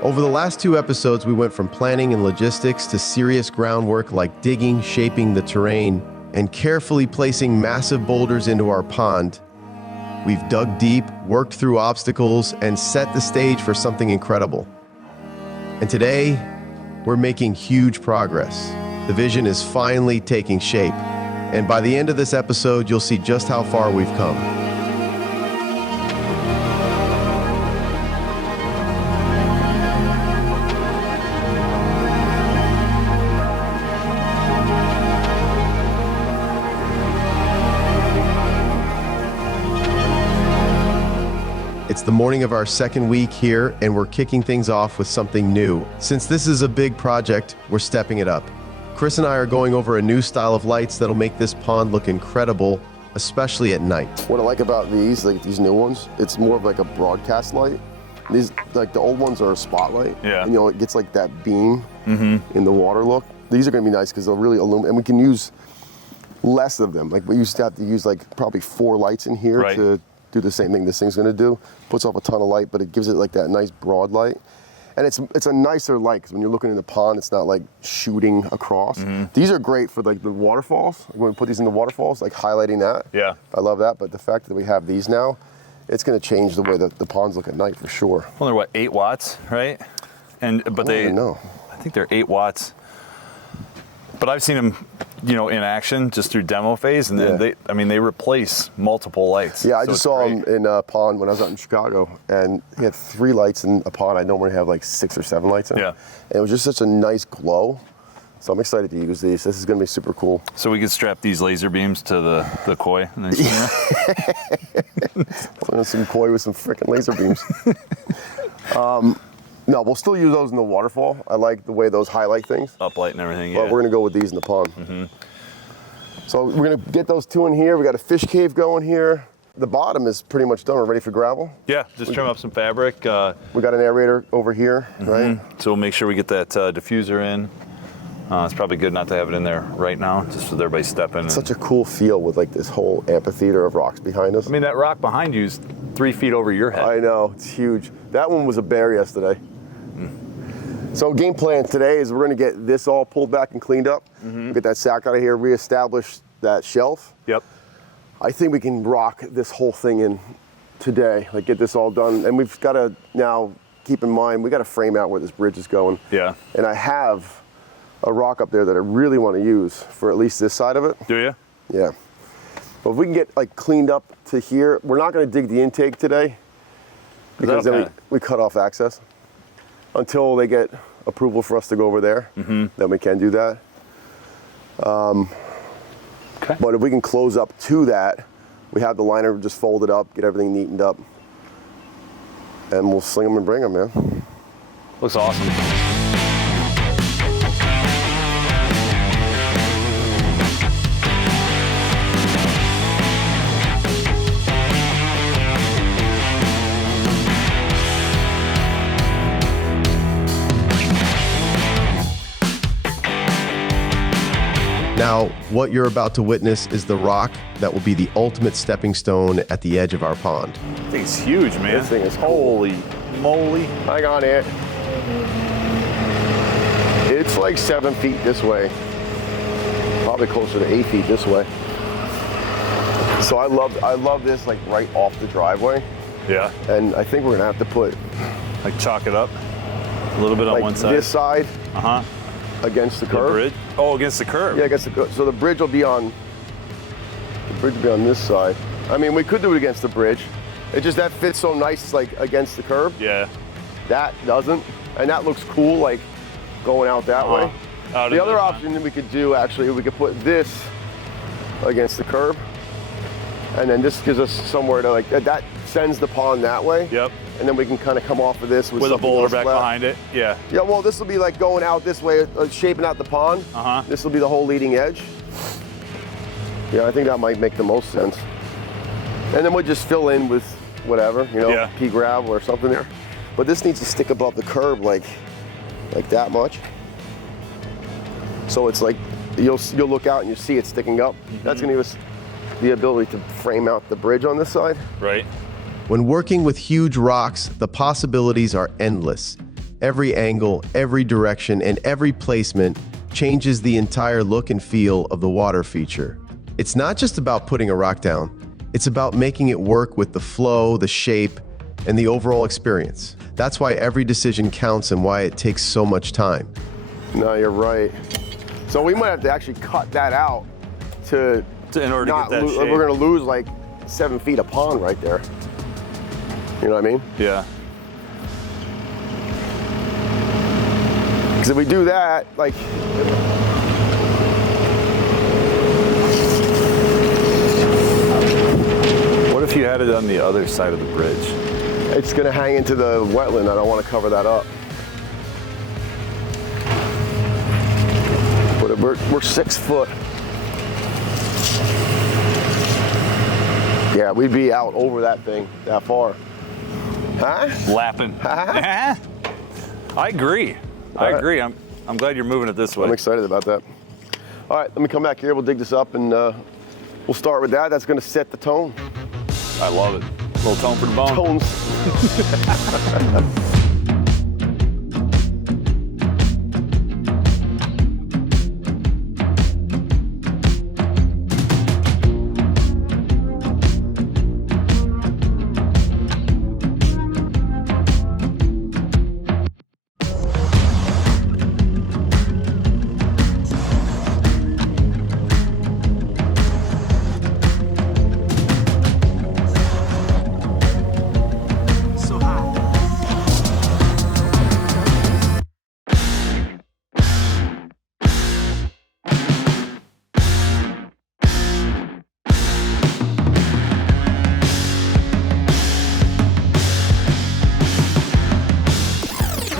Over the last 2 episodes, we went from planning and logistics to serious groundwork like digging, shaping the terrain, and carefully placing massive boulders into our pond. We've dug deep, worked through obstacles, and set the stage for something incredible. And today, we're making huge progress. The vision is finally taking shape. And by the end of this episode, you'll see just how far we've come. It's the morning of our second week here, and we're kicking things off with something new. Since this is a big project, we're stepping it up. Chris and I are going over a new style of lights that'll make this pond look incredible, especially at night. What I like about these, like these new ones, it's more of like a broadcast light. These, like the old ones are a spotlight. Yeah. And, it gets like that beam in the water look. These are gonna be nice because they'll really illuminate, and we can use less of them. Like we used to have to use like probably 4 lights in here to do the same thing this thing's gonna do. Puts off a ton of light, but it gives it like that nice broad light. And it's a nicer light because when you're looking in the pond, it's not like shooting across. These are great for like the waterfalls. When we put these in the waterfalls, like highlighting that. Yeah. I love that, but the fact that we have these now, it's gonna change the way that the ponds look at night for sure. Well, they're what, 8 watts, right? But I think they're 8 watts. But I've seen them, in action just through demo phase, and then they replace multiple lights. Yeah, I just saw them in a pond when I was out in Chicago, and he had 3 lights in a pond I normally have like 6 or 7 lights in. Yeah. And it was just such a nice glow. So I'm excited to use these. This is gonna be super cool. So we could strap these laser beams to the koi and then Some koi with some freaking laser beams. No, we'll still use those in the waterfall. I like the way those highlight things. uplight and everything. But we're gonna go with these in the pond. So we're gonna get those 2 in here. We got a fish cave going here. The bottom is pretty much done. We're ready for gravel. Yeah, just trim up some fabric. We got an aerator over here, right? So we'll make sure we get that diffuser in. It's probably good not to have it in there right now, just with everybody stepping. Such a cool feel with like this whole amphitheater of rocks behind us. I mean, that rock behind you is 3 feet over your head. I know, it's huge. That one was a bear yesterday. So game plan today is we're gonna get this all pulled back and cleaned up, get that sack out of here, reestablish that shelf. Yep. I think we can rock this whole thing in today, like get this all done. And we've gotta now keep in mind, we gotta frame out where this bridge is going. Yeah. And I have a rock up there that I really wanna use for at least this side of it. Do you? Yeah. But if we can get like cleaned up to here, we're not gonna dig the intake today because then we cut off access. Until they get approval for us to go over there, then we can do that. Okay. But if we can close up to that, we have the liner just folded up, get everything neatened up, and we'll sling them and bring them, man. Looks awesome. Now, what you're about to witness is the rock that will be the ultimate stepping stone at the edge of our pond. I think it's huge, man. This thing is cool. Holy moly. Hang on, Ant. It's like 7 feet this way. Probably closer to 8 feet this way. So I love this like right off the driveway. Yeah. And I think we're gonna have to put Like chalk it up a little bit on like one side. this side against the curb. The bridge? Oh, against the curb. Yeah, against the curb. So the bridge will be on this side. I mean, we could do it against the bridge. It just, that fits so nice, like against the curb. Yeah. That doesn't, and that looks cool, like going out that way. The other option that we could do, actually, we could put this against the curb, and then this gives us somewhere to like, that sends the pond that way. Yep. And then we can kind of come off of this with a boulder back behind it. Yeah. Yeah, well, this will be like going out this way, shaping out the pond. This will be the whole leading edge. Yeah, I think that might make the most sense. And then we'll just fill in with whatever, pea gravel or something there. But this needs to stick above the curb like that much. So it's like, you'll look out and you see it sticking up. That's gonna give us the ability to frame out the bridge on this side. Right. When working with huge rocks, the possibilities are endless. Every angle, every direction, and every placement changes the entire look and feel of the water feature. It's not just about putting a rock down. It's about making it work with the flow, the shape, and the overall experience. That's why every decision counts and why it takes so much time. No, you're right. So we might have to actually cut that out in order to get that shape. We're gonna lose like 7 feet of pond right there. You know what I mean? Yeah. Because if we do that, like, what if you had it on the other side of the bridge? it's gonna hang into the wetland. I don't want to cover that up. But we're 6 foot. Yeah, we'd be out over that thing that far. Huh? Lapping. I agree. I agree. I'm glad you're moving it this way. I'm excited about that. All right, let me come back here. We'll dig this up and we'll start with that. That's gonna set the tone. I love it. A little tone for the bone. Tones.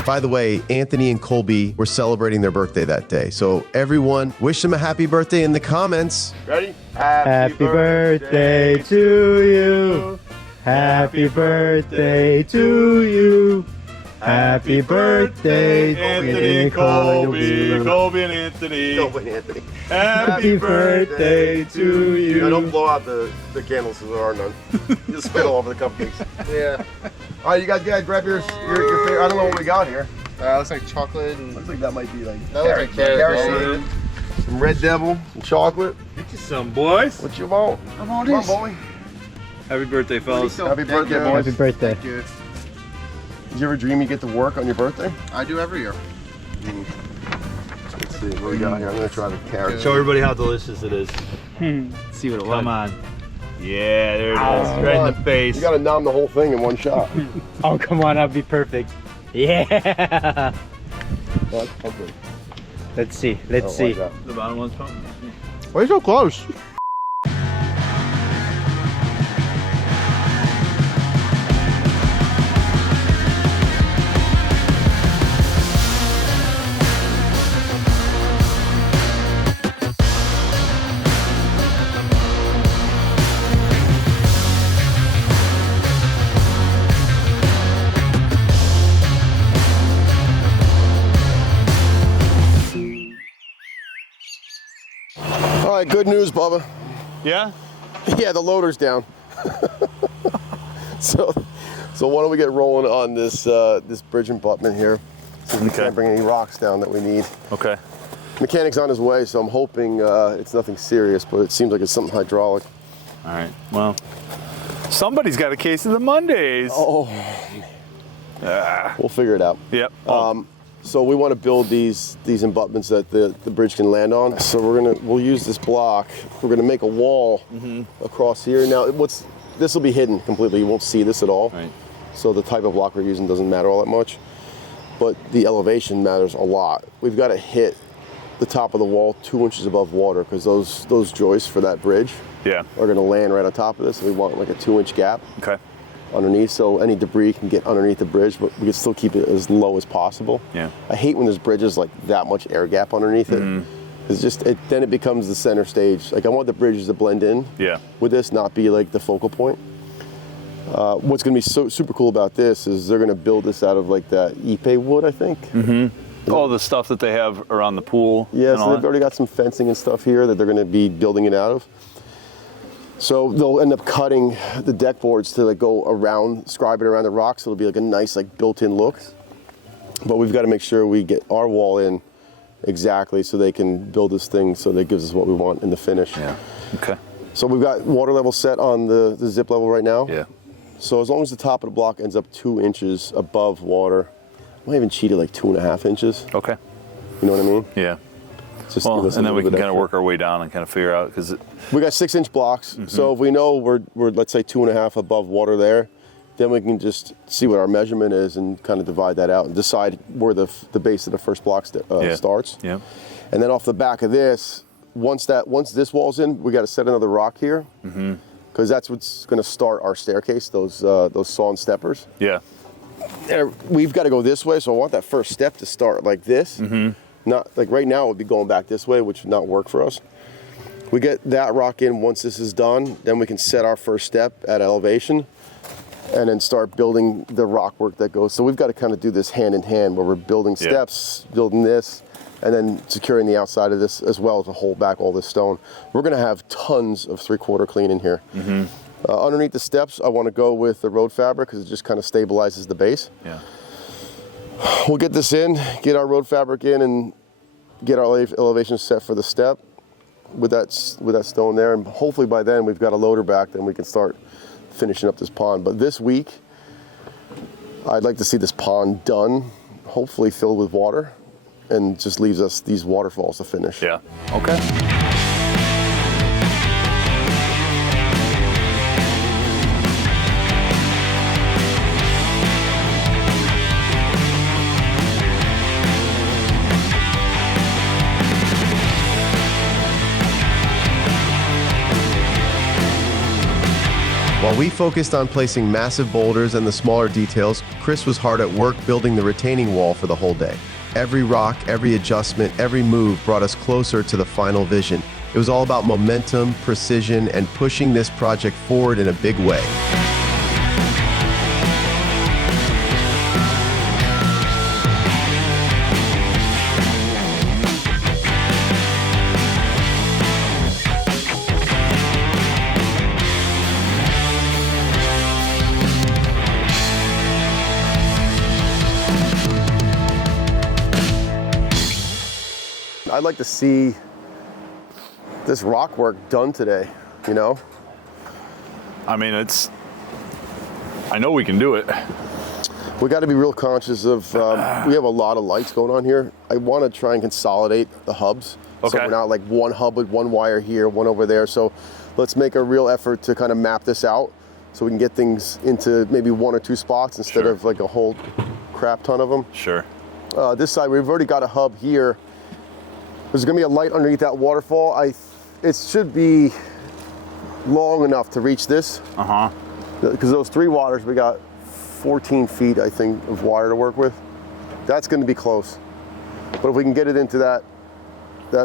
By the way, Anthony and Colby were celebrating their birthday that day. So everyone, wish them a happy birthday in the comments. Ready? Happy birthday to you. Happy birthday to you. Happy birthday, Anthony and Colby. Colby and Anthony. Colby and Anthony. Happy birthday to you. Now don't blow out the candles, because there are none. Just spit all over the cupcakes. Yeah. All right, you guys grab your favorite. I don't know what we got here. Looks like chocolate and Looks like that might be like that looks like carrot. some Red Devil, some chocolate. Get you some, boys. What you want? I'm on Come on, this. boy. Happy birthday, fellas. Happy birthday, boys. Happy birthday. Thank you. Did you ever dream you get to work on your birthday? I do every year. Let's see what we got here. I'm gonna try the carrot. Show everybody how delicious it is. See what it Come on. Yeah, there it is. Right in the face. You gotta nom the whole thing in one shot. Oh, come on, that'd be perfect. Yeah. That's something. Let's see. Let's see. Like The bottom one's fine. Why are you so close? All right, good news, Bubba. Yeah? Yeah, the loader's down. so why don't we get rolling on this this bridge abutment here? So we can't bring any rocks down that we need. Okay. Mechanic's on his way, so I'm hoping it's nothing serious, but it seems like it's something hydraulic. All right. Well, somebody's got a case of the Mondays. Oh, we'll figure it out. Yep. So we want to build these abutments that the bridge can land on. So we'll use this block. We're gonna make a wall across here. Now this will be hidden completely. You won't see this at all. Right. So the type of block we're using doesn't matter all that much, but the elevation matters a lot. We've got to hit the top of the wall 2 inches above water, because those joists for that bridge Yeah. are gonna land right on top of this. We want like a 2-inch gap Okay. underneath, so any debris can get underneath the bridge, but we can still keep it as low as possible. Yeah. I hate when there's bridges like that much air gap underneath it. It's just then it becomes the center stage. Like I want the bridges to blend in Yeah. with this, not be like the focal point. What's gonna be so super cool about this is they're gonna build this out of like that ipe wood, I think. Oh, the stuff that they have around the pool. Yeah, and so all they've that? already got some fencing and stuff here that they're gonna be building it out of. So they'll end up cutting the deck boards to like go around, scribe it around the rocks, so it'll be like a nice like built-in look. But we've got to make sure we get our wall in exactly so they can build this thing so that it gives us what we want in the finish. Yeah. Okay. So we've got water level set on the zip level right now. Yeah. So as long as the top of the block ends up 2 inches above water, I might even cheat it like 2.5 inches. Okay. You know what I mean? Yeah. Just Well, give us a and then we little can bit kind of extra. work our way down and kind of figure out, because We got 6-inch blocks. So if we know we're let's say 2.5 above water there, then we can just see what our measurement is and kind of divide that out and decide where the base of the first block starts. Yeah. And then off the back of this, once this wall's in, we got to set another rock here, because that's what's going to start our staircase. Those sawn steppers. Yeah. We've got to go this way, so I want that first step to start like this. Not like right now it would be going back this way, which would not work for us. We get that rock in. Once this is done, then we can set our first step at elevation and then start building the rock work that goes. So we've got to kind of do this hand in hand, where we're building steps, building this, and then securing the outside of this as well to hold back all this stone. We're going to have tons of 3/4 clean in here. Underneath the steps, I want to go with the road fabric because it just kind of stabilizes the base. Yeah. We'll get this in, get our road fabric in, and get our elevation set for the step with that stone there. And hopefully by then we've got a loader back, then we can start finishing up this pond. But this week, I'd like to see this pond done, hopefully filled with water, and just leaves us these waterfalls to finish. Yeah. Okay. While we focused on placing massive boulders and the smaller details, Chris was hard at work building the retaining wall for the whole day. Every rock, every adjustment, every move brought us closer to the final vision. It was all about momentum, precision, and pushing this project forward in a big way. I'd like to see this rock work done today, you know? I mean, I know we can do it. We got to be real conscious of, we have a lot of lights going on here. I want to try and consolidate the hubs. Okay. So we're not like one hub with one wire here, one over there. So let's make a real effort to kind of map this out so we can get things into maybe 1 or 2 spots instead of like a whole crap ton of them. Sure. This side, we've already got a hub here. There's gonna be a light underneath that waterfall. It should be long enough to reach this. Because those 3 waters, we got 14 feet, I think, of wire to work with. That's gonna be close. But if we can get it into that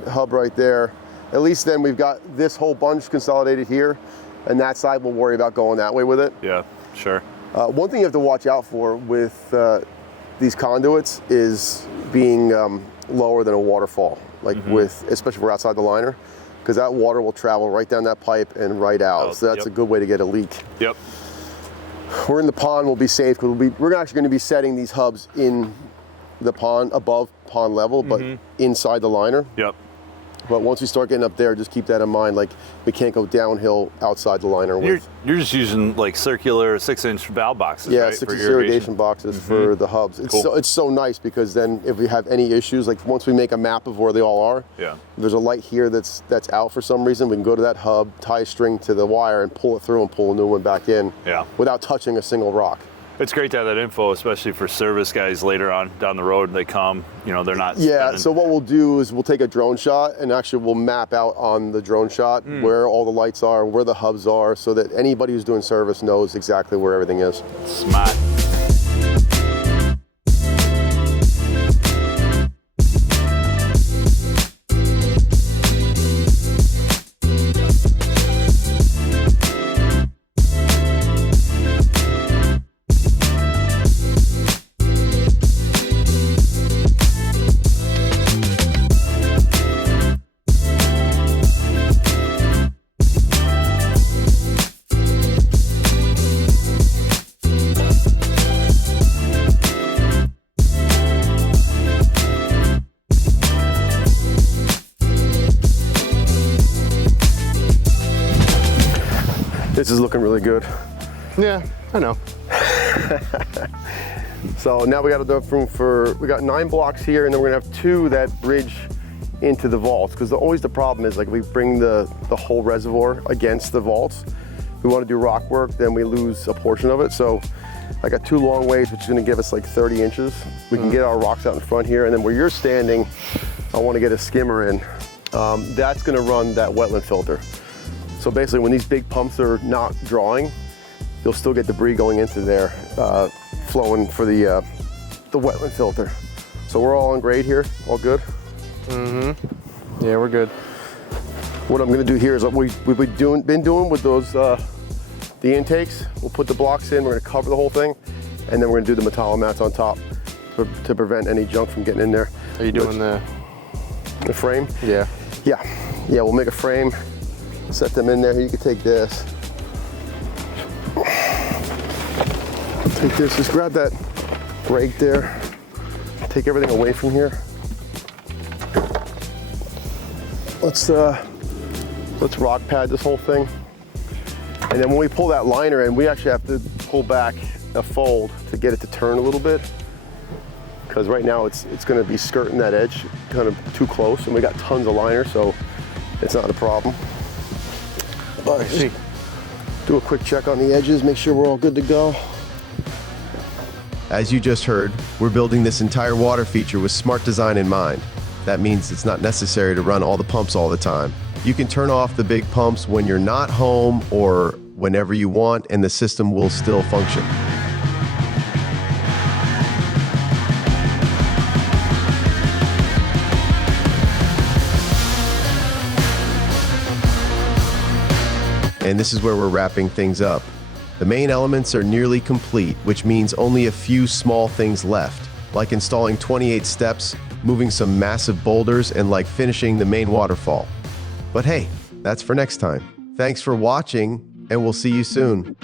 hub right there, at least then we've got this whole bunch consolidated here, and that side we'll worry about going that way with it. Yeah, sure. One thing you have to watch out for with these conduits is being lower than a waterfall, like especially if we're outside the liner, because that water will travel right down that pipe and right out. So that's a good way to get a leak. Yep. We're in the pond, we'll be safe, because we're actually going to be setting these hubs in the pond, above pond level, but inside the liner. Yep. But once we start getting up there, just keep that in mind. Like, we can't go downhill outside the liner. You're just using like circular 6-inch valve boxes, yeah, right? 6 irrigation boxes for the hubs. It's so nice, because then if we have any issues, like once we make a map of where they all are, if there's a light here that's out for some reason, we can go to that hub, tie a string to the wire, and pull it through and pull a new one back in without touching a single rock. It's great to have that info, especially for service guys later on down the road. They come, they're not. Yeah, so what we'll do is we'll take a drone shot, and actually we'll map out on the drone shot where all the lights are, where the hubs are, so that anybody who's doing service knows exactly where everything is. Smart. is looking really good. Yeah, I know. So now we got enough room for, we got 9 blocks here, and then we're gonna have 2 that bridge into the vaults, because always the problem is, like, we bring the whole reservoir against the vaults. We want to do rock work, then we lose a portion of it. So I got 2 long ways, which is gonna give us like 30 inches. We can get our rocks out in front here, and then where you're standing, I want to get a skimmer in. That's gonna run that wetland filter. So basically when these big pumps are not drawing, you'll still get debris going into there, flowing for the wetland filter. So we're all on grade here, all good? Mm-hmm. Yeah, we're good. What I'm gonna do here is what we've been doing with those, the intakes. We'll put the blocks in, we're gonna cover the whole thing, and then we're gonna do the Metallo mats on top to prevent any junk from getting in there. Are you doing the frame? Yeah. Yeah, we'll make a frame, set them in there. You can take this. Take this, just grab that rake there. Take everything away from here. Let's rock pad this whole thing. And then when we pull that liner in, we actually have to pull back a fold to get it to turn a little bit. Because right now it's gonna be skirting that edge kind of too close, and we got tons of liner, so it's not a problem. But just do a quick check on the edges, make sure we're all good to go. As you just heard, we're building this entire water feature with smart design in mind. That means it's not necessary to run all the pumps all the time. You can turn off the big pumps when you're not home or whenever you want, and the system will still function. And this is where we're wrapping things up. The main elements are nearly complete, which means only a few small things left, like installing 28 steps, moving some massive boulders, and like finishing the main waterfall. But hey, that's for next time. Thanks for watching, and we'll see you soon.